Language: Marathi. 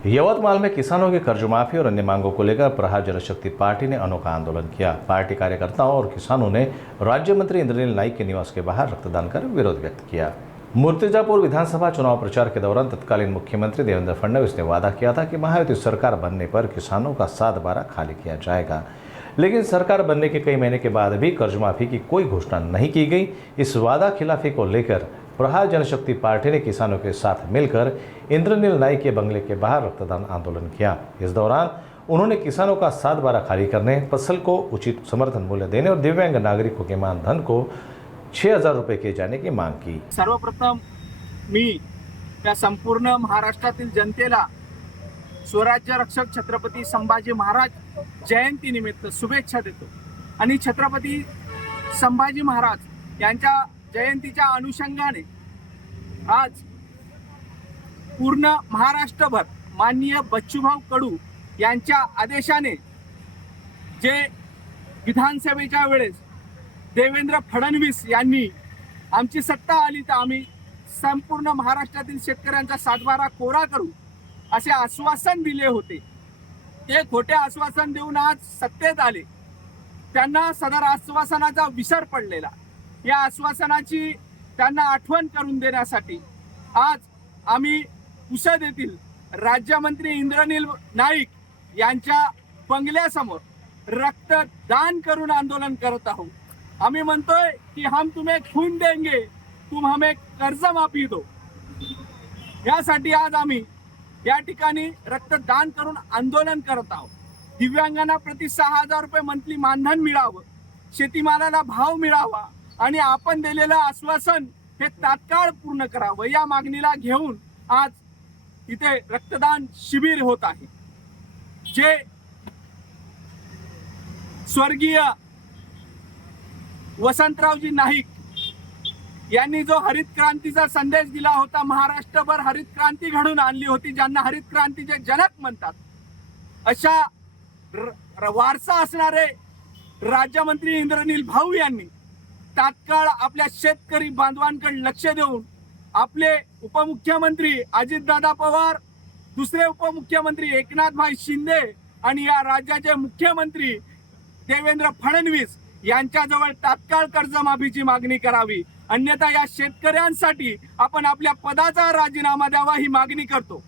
यवतमाल में किसानों की कर्ज माफी और अन्य मांगों को लेकर प्रहार जनशक्ति पार्टी ने अनोखा आंदोलन किया। पार्टी कार्यकर्ताओं और किसानों ने राज्य मंत्री इंद्रनील नाइक के निवास के बाहर रक्तदान कर विरोध व्यक्त किया। मूर्तिजापुर विधानसभा चुनाव प्रचार के दौरान तत्कालीन मुख्यमंत्री देवेंद्र फडणवीस ने वादा किया था कि महायुति सरकार बनने पर किसानों का 7 बारा खाली किया जाएगा, लेकिन सरकार बनने के कई महीने के बाद भी कर्ज माफी की कोई घोषणा नहीं की गई। इस वादा खिलाफी को लेकर प्रहार जनशक्ति पार्टी ने किसानों के साथ मिलकर इंद्रनील नाइक के बंगले के बाहर रक्तदान आंदोलन किया। इस दौरान उन्होंने किसानों का 7 बारा खाली करने, फसल को उचित समर्थन मूल्य देने और दिव्यांग नागरिकों के मानधन को 6,000 रुपये किए जाने की मांग की। सर्वप्रथम मी त्या संपूर्ण महाराष्ट्रातील जनतेला स्वराज्य रक्षक छत्रपती संभाजी महाराज जयंती निमित्त शुभेच्छा देतो आणि छत्रपती संभाजी महाराज यांच्या जयंतीच्या अनुषंगाने आज पूर्ण महाराष्ट्रभर माननीय बच्चूभाऊ कडू यांच्या आदेशाने जे विधानसभेच्या वेळेस देवेंद्र फडणवीस यांनी आमची सत्ता आली तर आम्ही संपूर्ण महाराष्ट्रातील शेतकऱ्यांचा 7 बारा कोरा करू असे आश्वासन दिले होते। ते खोटे आश्वासन देऊन आज सत्तेत आले, त्यांना सदर आश्वासनाचा विसर पडलेला। या आश्वासनाची त्यांना आठवण करून देण्यासाठी आज आम्ही पुसद येथील राज्यमंत्री इंद्रनील नाईक यांच्या बंगल्यासमोर रक्तदान करून आंदोलन करत आहोत। आम्ही म्हणतोय की हम तुम्हें खून देंगे, तुम हमें कर्ज माफी दो। यासाठी आज आम्ही या ठिकाणी रक्तदान करून आंदोलन करत आहोत। दिव्यांगांना प्रति 6,000 रुपये मंथली मानधन मिळावं, शेतीमालाला भाव मिळावा आणि आपण दिलेलं आश्वासन हे तात्काळ पूर्ण करावं, या मागणीला घेऊन आज इथे रक्तदान शिबिर होत आहे। जे स्वर्गीय वसंतरावजी नाईक यांनी जो हरित क्रांतीचा संदेश दिला होता, महाराष्ट्रभर हरित क्रांती घडून आणली होती, ज्यांना हरित क्रांतीचे जनक म्हणतात, अशा वारसा असणारे राज्यमंत्री इंद्रनील भाऊ यांनी तात्काळ आपल्या शेतकरी बांधवांकडे लक्ष देऊन आपले उपमुख्यमंत्री अजितदादा पवार, दुसरे उपमुख्यमंत्री एकनाथभाई शिंदे आणि या राज्याचे मुख्यमंत्री देवेंद्र फडणवीस यांच्याजवळ तात्काळ कर्जमाफीची मागणी करावी, अन्यथा या शेतकऱ्यांसाठी आपण आपल्या पदाचा राजीनामा द्यावा ही मागणी करतो।